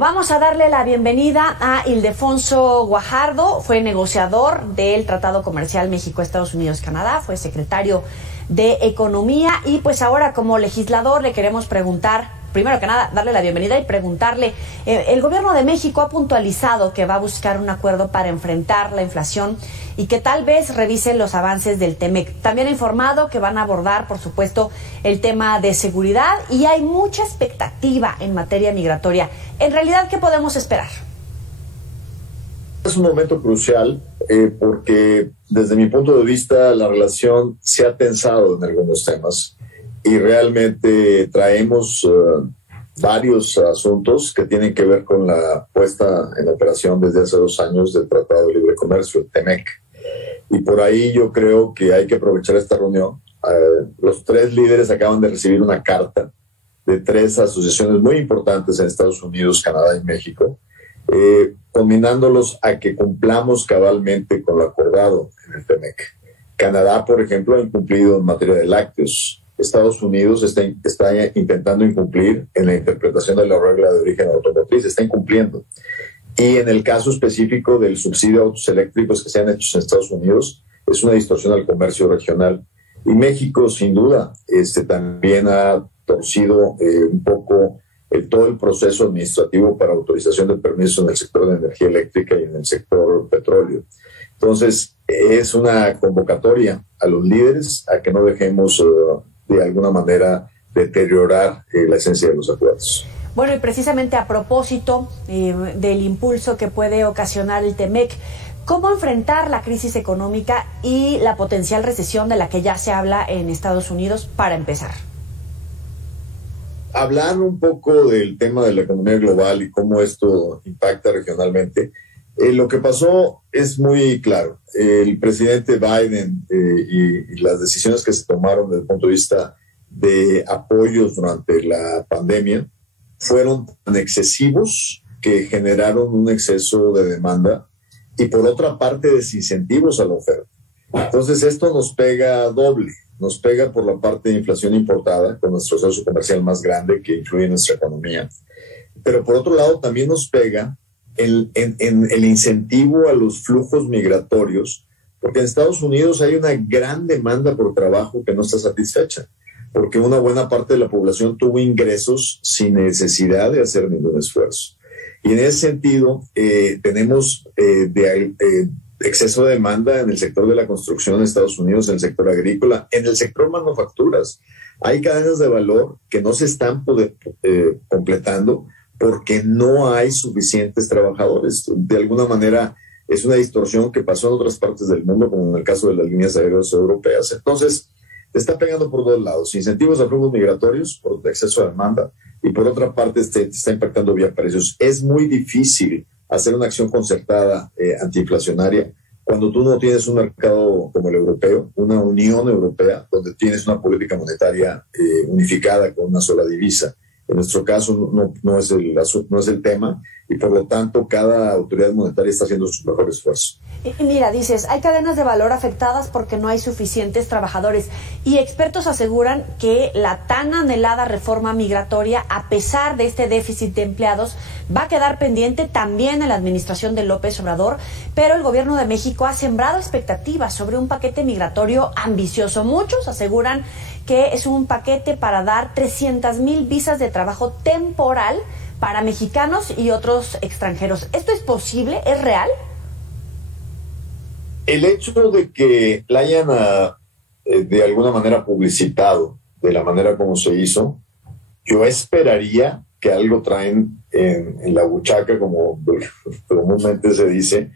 Vamos a darle la bienvenida a Ildefonso Guajardo. Fue negociador del Tratado Comercial México-Estados Unidos-Canadá, fue secretario de Economía y pues ahora como legislador le queremos preguntar, primero que nada, darle la bienvenida y preguntarle, el gobierno de México ha puntualizado que va a buscar un acuerdo para enfrentar la inflación y que tal vez revisen los avances del TEMEC. También ha informado que van a abordar, por supuesto, el tema de seguridad y hay mucha expectativa en materia migratoria. En realidad, ¿qué podemos esperar? Es un momento crucial porque desde mi punto de vista la relación se ha tensado en algunos temas y realmente traemos varios asuntos que tienen que ver con la puesta en operación desde hace 2 años del Tratado de Libre Comercio, el TEMEC. Y por ahí yo creo que hay que aprovechar esta reunión. Los 3 líderes acaban de recibir una carta de 3 asociaciones muy importantes en Estados Unidos, Canadá y México, combinándolos a que cumplamos cabalmente con lo acordado en el TEMEC. Canadá, por ejemplo, ha incumplido en materia de lácteos. Estados Unidos está intentando incumplir en la interpretación de la regla de origen automotriz, está incumpliendo. Y en el caso específico del subsidio a autos eléctricos que se han hecho en Estados Unidos, es una distorsión al comercio regional. Y México, sin duda, también ha torcido un poco todo el proceso administrativo para autorización de permisos en el sector de energía eléctrica y en el sector petróleo. Entonces, es una convocatoria a los líderes a que no dejemos de alguna manera deteriorar la esencia de los acuerdos. Bueno, y precisamente a propósito del impulso que puede ocasionar el TEMEC, ¿cómo enfrentar la crisis económica y la potencial recesión de la que ya se habla en Estados Unidos para empezar? Hablar un poco del tema de la economía global y cómo esto impacta regionalmente. Lo que pasó es muy claro. El presidente Biden y las decisiones que se tomaron desde el punto de vista de apoyos durante la pandemia fueron tan excesivos que generaron un exceso de demanda y por otra parte desincentivos a la oferta. Entonces esto nos pega doble. Nos pega por la parte de inflación importada, con nuestro socio comercial más grande que influye en nuestra economía. Pero por otro lado también nos pega en el incentivo a los flujos migratorios, porque en Estados Unidos hay una gran demanda por trabajo que no está satisfecha, porque una buena parte de la población tuvo ingresos sin necesidad de hacer ningún esfuerzo. Y en ese sentido tenemos exceso de demanda en el sector de la construcción en Estados Unidos, en el sector agrícola, en el sector manufacturas. Hay cadenas de valor que no se están completando porque no hay suficientes trabajadores. De alguna manera es una distorsión que pasó en otras partes del mundo, como en el caso de las líneas aéreas europeas. Entonces, te está pegando por 2 lados. Incentivos a flujos migratorios por exceso de demanda y por otra parte te está impactando vía precios. Es muy difícil hacer una acción concertada antiinflacionaria cuando tú no tienes un mercado como el europeo, una Unión Europea, donde tienes una política monetaria unificada con una sola divisa. En nuestro caso no es el tema y por lo tanto cada autoridad monetaria está haciendo su mejor esfuerzo. Y mira, dices, hay cadenas de valor afectadas porque no hay suficientes trabajadores y expertos aseguran que la tan anhelada reforma migratoria, a pesar de este déficit de empleados, va a quedar pendiente también en la administración de López Obrador, pero el gobierno de México ha sembrado expectativas sobre un paquete migratorio ambicioso. Muchos aseguran que es un paquete para dar 300,000 visas de trabajo temporal para mexicanos y otros extranjeros. ¿Esto es posible? ¿Es real? El hecho de que la hayan de alguna manera publicitado de la manera como se hizo, yo esperaría que algo traen en la buchaca, como comúnmente se dice,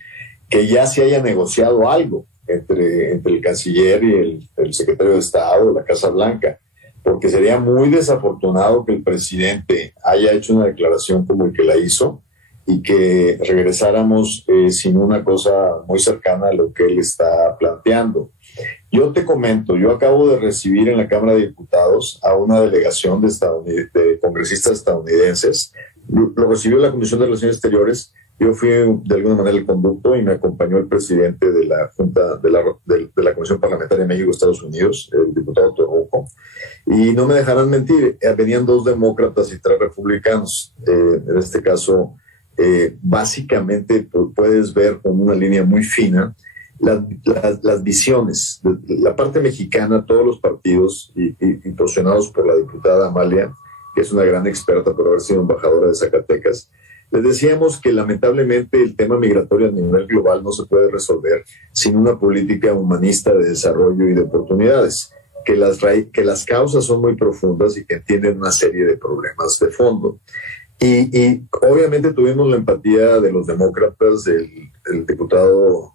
que ya se haya negociado algo entre el canciller y el secretario de Estado, la Casa Blanca, porque sería muy desafortunado que el presidente haya hecho una declaración como el que la hizo y que regresáramos sin una cosa muy cercana a lo que él está planteando. Yo te comento, yo acabo de recibir en la Cámara de Diputados a una delegación de congresistas estadounidenses. Lo recibió la Comisión de Relaciones Exteriores Yo fui de alguna manera el conducto y me acompañó el presidente de la Junta de la Comisión Parlamentaria de México-Estados Unidos, el diputado Torruco, y no me dejarán mentir, venían 2 demócratas y 3 republicanos. En este caso, básicamente puedes ver con una línea muy fina las visiones. La parte mexicana, todos los partidos, y posicionados por la diputada Amalia, que es una gran experta por haber sido embajadora de Zacatecas, les decíamos que lamentablemente el tema migratorio a nivel global no se puede resolver sin una política humanista de desarrollo y de oportunidades, que las causas son muy profundas y que tienen una serie de problemas de fondo. Y obviamente tuvimos la empatía de los demócratas, del diputado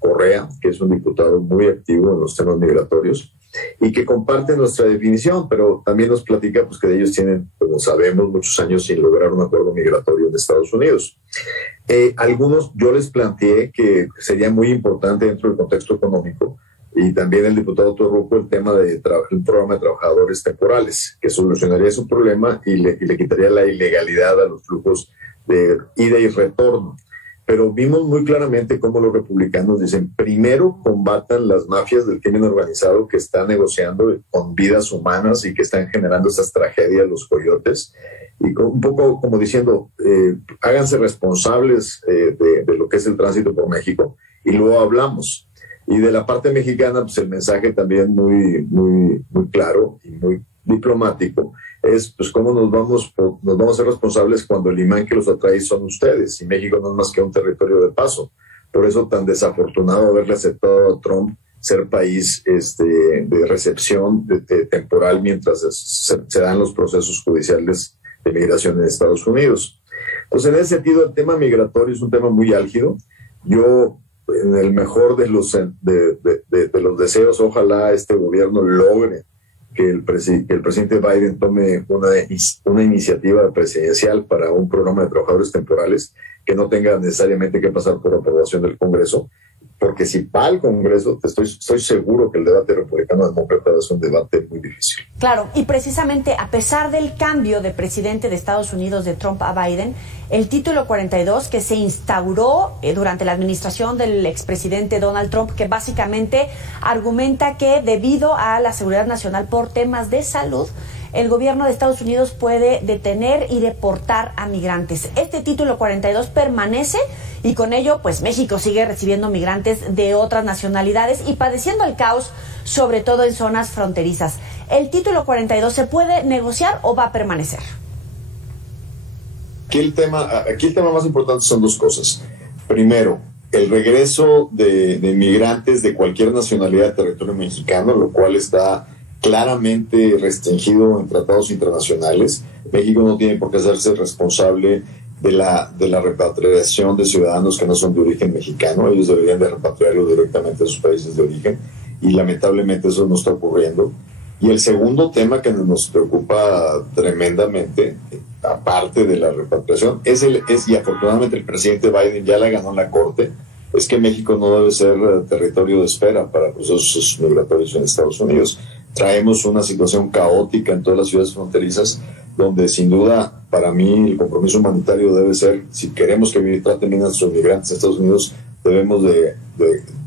Correa, que es un diputado muy activo en los temas migratorios y que comparte nuestra definición, pero también nos platica pues, que ellos tienen, como sabemos, muchos años sin lograr un acuerdo migratorio en Estados Unidos. Algunos yo les planteé que sería muy importante dentro del contexto económico, y también el diputado Torruco, el tema del programa de trabajadores temporales, que solucionaría su problema y le quitaría la ilegalidad a los flujos de ida y retorno. Pero vimos muy claramente cómo los republicanos dicen, primero combatan las mafias del crimen organizado que están negociando con vidas humanas y que están generando esas tragedias, los coyotes, y un poco como diciendo, háganse responsables de lo que es el tránsito por México, y luego hablamos. Y de la parte mexicana, pues el mensaje también muy claro y muy diplomático es pues cómo nos vamos a ser responsables cuando el imán que los atrae son ustedes, y México no es más que un territorio de paso. Por eso tan desafortunado haberle aceptado a Trump ser país de recepción temporal mientras se dan los procesos judiciales de migración en Estados Unidos. Entonces, en ese sentido, el tema migratorio es un tema muy álgido. Yo, en el mejor de los deseos, ojalá este gobierno logre que el presidente Biden tome una iniciativa presidencial para un programa de trabajadores temporales que no tenga necesariamente que pasar por aprobación del Congreso, porque si va al Congreso, estoy seguro que el debate republicano-demócrata es un debate muy difícil. Claro, y precisamente a pesar del cambio de presidente de Estados Unidos de Trump a Biden, el título 42 que se instauró durante la administración del expresidente Donald Trump, que básicamente argumenta que debido a la seguridad nacional por temas de salud, el gobierno de Estados Unidos puede detener y deportar a migrantes. Este título 42 permanece y con ello, pues México sigue recibiendo migrantes de otras nacionalidades y padeciendo el caos, sobre todo en zonas fronterizas. ¿El título 42 se puede negociar o va a permanecer? Aquí el tema más importante son 2 cosas. Primero, el regreso de inmigrantes de cualquier nacionalidad al territorio mexicano, lo cual está claramente restringido en tratados internacionales. México no tiene por qué hacerse responsable de la repatriación de ciudadanos que no son de origen mexicano. Ellos deberían de repatriarlos directamente a sus países de origen, y lamentablemente eso no está ocurriendo. Y el segundo tema que nos preocupa tremendamente, aparte de la repatriación, y afortunadamente el presidente Biden ya la ganó en la Corte, es que México no debe ser territorio de espera para procesos migratorios en Estados Unidos. Traemos una situación caótica en todas las ciudades fronterizas, donde sin duda, para mí, el compromiso humanitario debe ser, si queremos que traten bien a nuestros migrantes en Estados Unidos, debemos de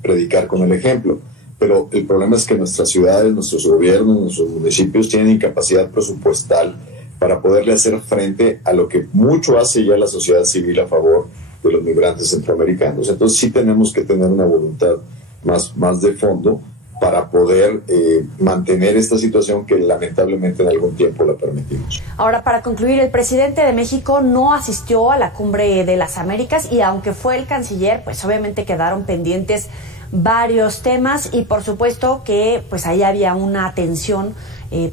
predicar con el ejemplo. Pero el problema es que nuestras ciudades, nuestros gobiernos, nuestros municipios tienen incapacidad presupuestal para poderle hacer frente a lo que mucho hace ya la sociedad civil a favor de los migrantes centroamericanos. Entonces sí tenemos que tener una voluntad más de fondo para poder mantener esta situación que lamentablemente en algún tiempo la permitimos. Ahora, para concluir, el presidente de México no asistió a la Cumbre de las Américas, y aunque fue el canciller, pues obviamente quedaron pendientes varios temas, y por supuesto que pues ahí había una tensión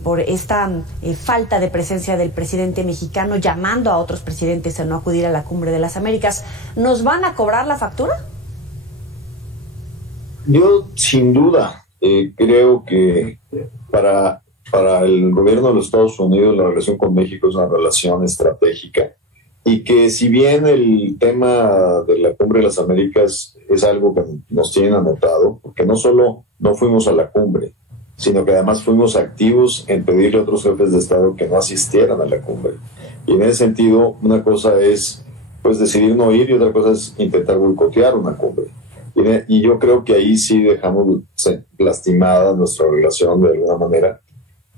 por esta falta de presencia del presidente mexicano, llamando a otros presidentes a no acudir a la Cumbre de las Américas. ¿Nos van a cobrar la factura? Yo, sin duda, creo que para el gobierno de los Estados Unidos la relación con México es una relación estratégica, y que si bien el tema de la Cumbre de las Américas es algo que nos tienen anotado, porque no solo no fuimos a la cumbre, sino que además fuimos activos en pedirle a otros jefes de Estado que no asistieran a la cumbre. Y en ese sentido, una cosa es pues decidir no ir y otra cosa es intentar boicotear una cumbre. Y yo creo que ahí sí dejamos lastimada nuestra relación de alguna manera.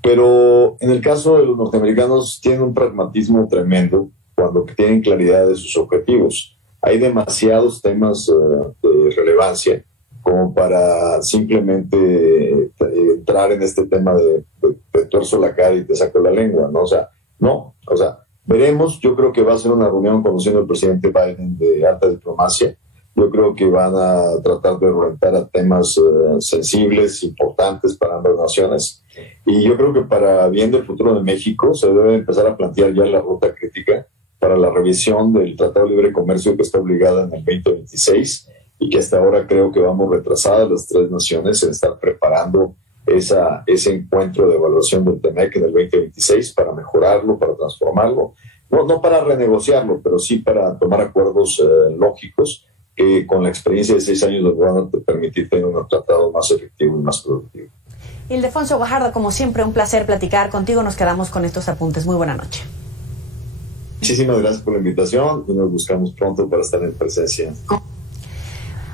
Pero en el caso de los norteamericanos tienen un pragmatismo tremendo cuando tienen claridad de sus objetivos. Hay demasiados temas de relevancia como para simplemente entrar en este tema de tuerzo la cara y te saco la lengua, ¿no? O sea, veremos. Yo creo que va a ser una reunión conociendo al presidente Biden de alta diplomacia. Yo creo que van a tratar de orientar a temas sensibles, importantes para ambas naciones. Y yo creo que para bien del futuro de México se debe empezar a plantear ya la ruta crítica para la revisión del Tratado de Libre Comercio que está obligada en el 2026 y que hasta ahora creo que vamos retrasadas las tres naciones en estar preparando ese encuentro de evaluación del TEMEC en el 2026 para mejorarlo, para transformarlo. No para renegociarlo, pero sí para tomar acuerdos lógicos que con la experiencia de 6 años nos van a permitir tener un tratado más efectivo y más productivo. Ildefonso Guajardo, como siempre, un placer platicar contigo. Nos quedamos con estos apuntes. Muy buena noche. Muchísimas gracias por la invitación y nos buscamos pronto para estar en presencia.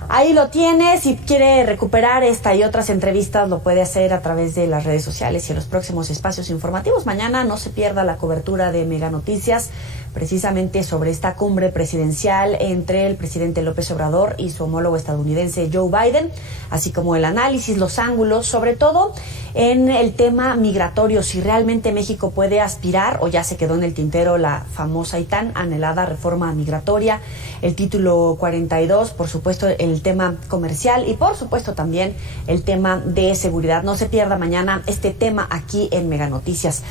Ahí lo tiene. Si quiere recuperar esta y otras entrevistas, lo puede hacer a través de las redes sociales y en los próximos espacios informativos. Mañana no se pierda la cobertura de Mega Noticias, precisamente sobre esta cumbre presidencial entre el presidente López Obrador y su homólogo estadounidense Joe Biden, así como el análisis, los ángulos, sobre todo en el tema migratorio, si realmente México puede aspirar o ya se quedó en el tintero la famosa y tan anhelada reforma migratoria, el título 42, por supuesto el tema comercial y por supuesto también el tema de seguridad. No se pierda mañana este tema aquí en Mega Noticias.